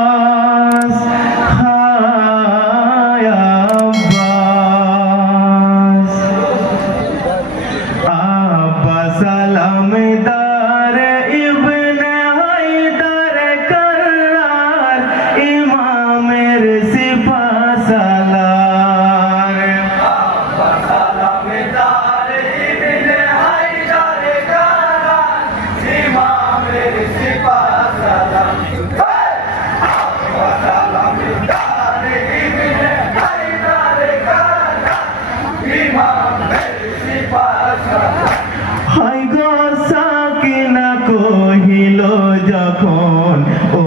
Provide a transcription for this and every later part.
আব্বাস হায় আব্বাস আব্বাস সালামদার ইবনে হায়দার কররার ইমামের সিফা সালার আব্বাস সালামদার ইবনে হায়দার কররার ইমামের সিফা সালার আব্বাস সালামদার ইবনে হায়দার কররার ইমামের সিফা সালার হাই গো সাকিনা কহিল যখন ও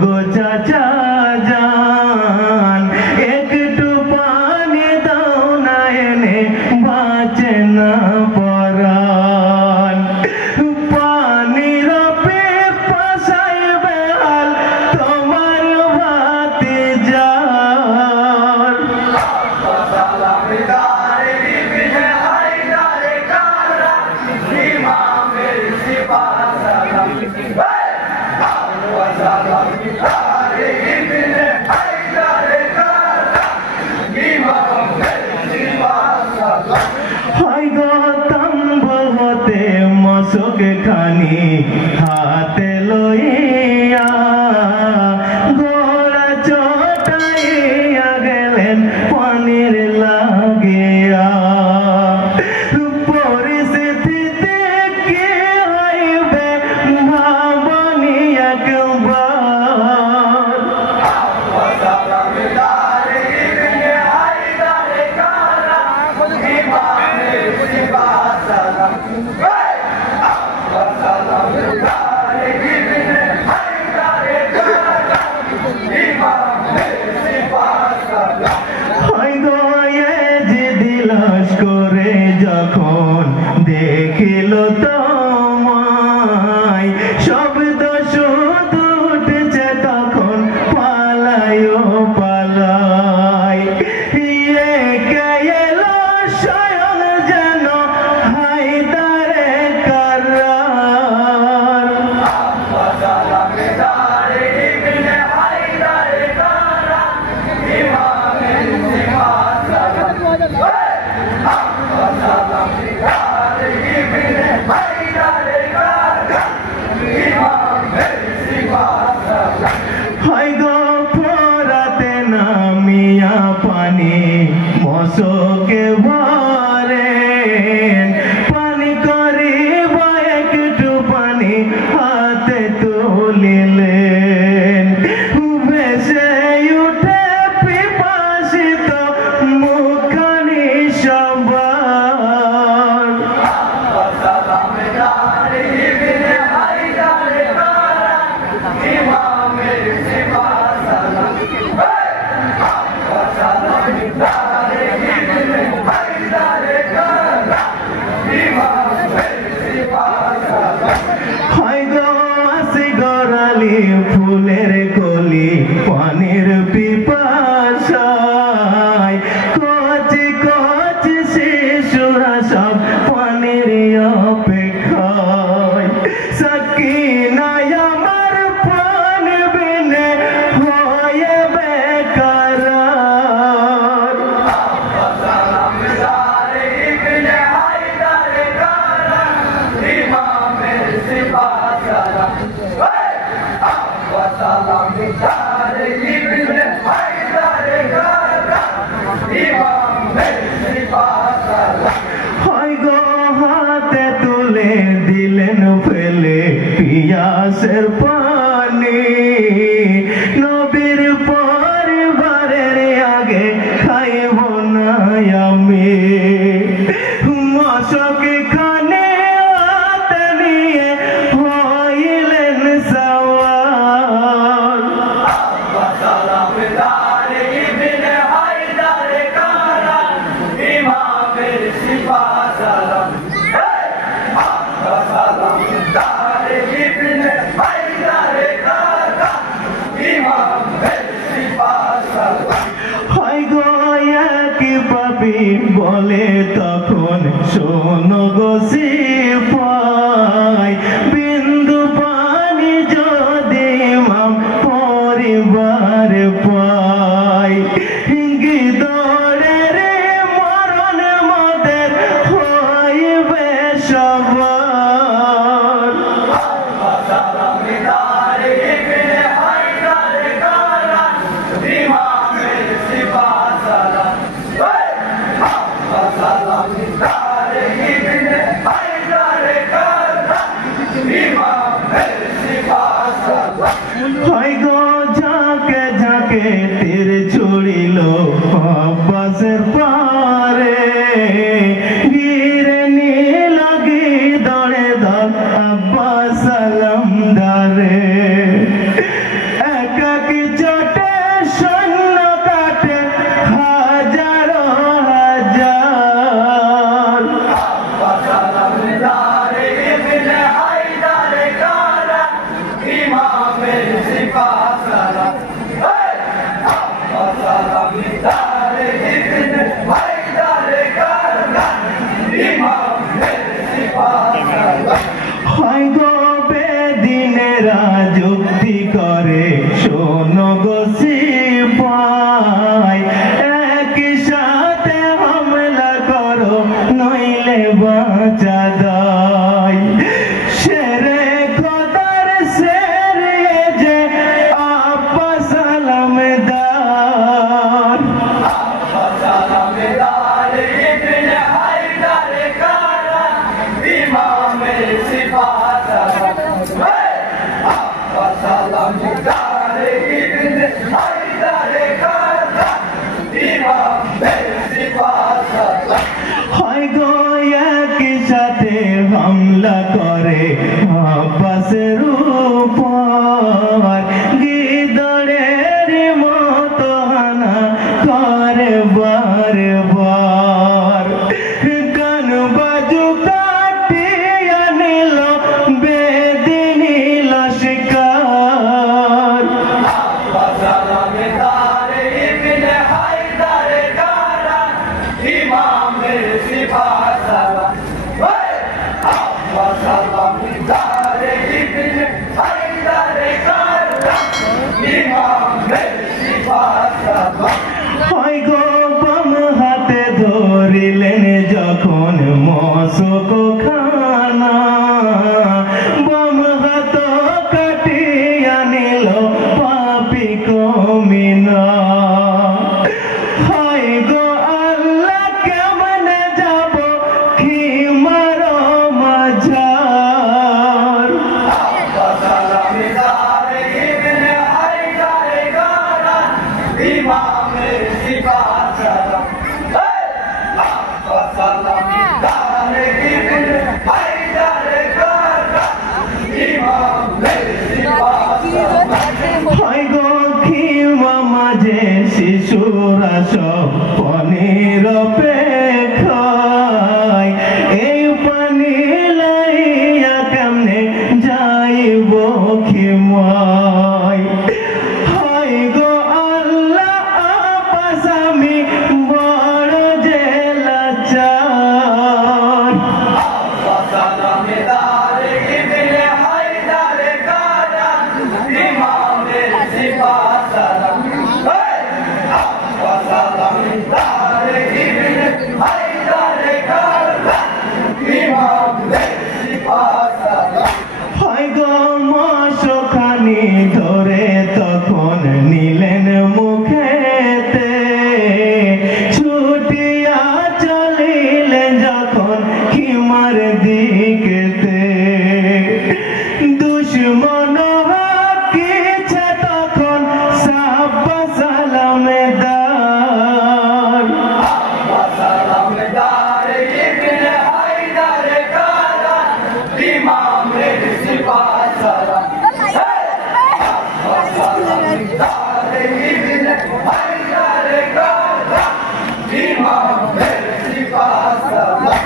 গো চাচা জান একটু পানি দাও না এনে বাঁচে না পরাণ পানির পিপাসায় বেহাল তোমার ভাতিজার আব্বাস সালামদার ইবনে হায়দার কররার ইমামের সিফা সালার আব্বাস সালামদার ইবনে হায়দার কররার ইমামের সিফা সালার হাই গো তাম্ব হতে মশক খানি হাতে লইয়া গোড়া চটাইয়া গেলেন পানির লাগিয়া পরিস্থিতিতে কি হইবে ভাবনি একবার আব্বাস সালামদার ইবনে হায়দার কররার ইমামের সিফা সালার আব্বাস সালামদার ইবনে হায়দার কররার ইমামের সিফা সালার হাই গো এজিদ লস্করে যখন দেখিল তোমায় শব্দ শুধু উঠছে তখন পালায় পালায় কে এলো স্বয়ং যেন হায়দারে কররার আব্বাস সালামদার ইবনে হায়দার কররার ইমামের সিফা সালার আব্বাস সালামদার ইবনে হায়দার কররার ইমামের সিফা সালার হাই গো ফোরাতে নামিয়া পানি মশকে ভরেন পানি করিব একটু পানি হাতে তুলিলেন ভেসে উঠে পিপাসিত মুখখানি সবার আব্বাস সালামদার ইবনে হায়দার কররার ইমামের সিফা সালার আব্বাস সালামদার ইবনে হায়দার কররার ইমামের সিফা সালার হাই গো আসি গড়ালি ফুলের কলি পানির পিপাসায় কচি কচি শিশুরা সব পানির অপেক্ষায় সাকিনায় আমার প্রাণ বিনে হয়ে বেকার আব্বাস সালামদার ইবনে হায়দার কররার ইমামের সিফা সালার আব্বাস সালামদার ইবনে হায়দার কররার ইমামের সিফা সালার হাই গো হাতে তুলে দিলেন ফেলে পিয়াসের পানি নবীর পরিবারের আগে খাইব না আমি মশক খানে হাতে নিয়ে হইলেন সওয়াল আব্বাস সালামদার ইবনে হায়দার কররার ইমামের সিফা সালার আব্বাস সালামদার ইবনে হায়দার কররার ইমামের সিফা সালার হাই গো কি পাপি বলে তখন শোনো গো সিপাই বিন্দু হয় গো ঝাঁকে ঝাঁকে তীর ছুড়িল আব্বাসের পারে গিরে নীল গিদড়ে দল আব্বাস সালামদারে একাকি চটে সৈন্য কাটে হাজারো হাজার আব্বাস সালামদারে ইবনে হায়দারে কারা ইমামের সিপাহ সালাম আব্বাস সালামদারে ইবনে হায়দারে কারা ইমামের সিপাহ সালাম হয় গো বেদিনেরা যুক্তি করে শোনো গো সিপাই একই সাথে হামলা করো নইলে বাঁচা দায় শেরে খোদার শের এ যে আব্বাস সালামদার আব্বাস সালামদারে ইবনে হায়দারে কারা ইমামের সিপাহ সালাম আব্বাস সালামদারে ইবনে হায়দারে কারা ইমামের সিপাহ সালাম হয় গো একই সাথে হামলা করে আব্বাসের উপর গিদড়ের মতো হানা করে বারে বার কান বাজু কাটিয়া নিল বেদিনীল শিকার আব্বাস সালামদারে ইবনে হায়দারে কারা ইমামের সিপাহ সালাম আব্বাস সালামদারে ইবনে হায়দারে কারা ইমামের সিপাহ সালাম হয় গো বাম হাতে ধরিলেন যখন মশক খানা বাম হাত কাটিয়া নিল পাপি কমিনা হয় গো আল্লাহ কেমনে যাব কি মারো মাঝার আব্বাস সালামদারে ইবনে হায়দারে কারা ইমামের সিপাহ সালাম আব্বাস সালামদারে ইবনে হায়দারে কারা ইমামের সিপাহ সালাম হয় গো খিমা মাঝে শিশুরা সব পানির অপেক্ষায় এই পানি লাইয়া কেমনে যাইব খিমায় হয় গো আল্লাহ আব্বাস আমি বড় যে লাচার আব্বাস সালামদারে ইবনে হায়দারে কারা ইমামের সিপাহ সালাম আব্বাস সালামদারে ইবনে হায়দারে কারা ইমামের সিপাহ সালাম হয় গো মশখানি ধরে তখন নিলেন মুখেতে ছুটিয়া চলিলেন যখন খিমার দিকেতে দুশ্মন হাকিছে তখন আব্বাস সালামদার আব্বাস সালামদারে ইবনে হায়দারে কারা ইমামের সিপাহ সালাম আব্বাস সালামদারে ইবনে হায়দারে কারা ইমামের সিপাহ সালাম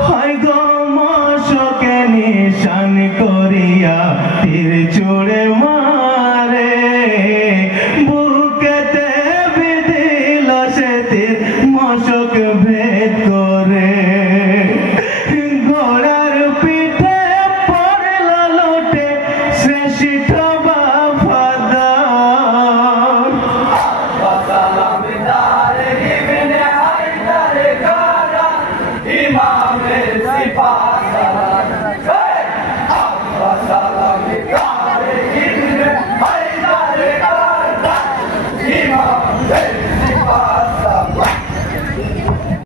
হয় গো মশকে নিশান করিয়া তীর চড়ে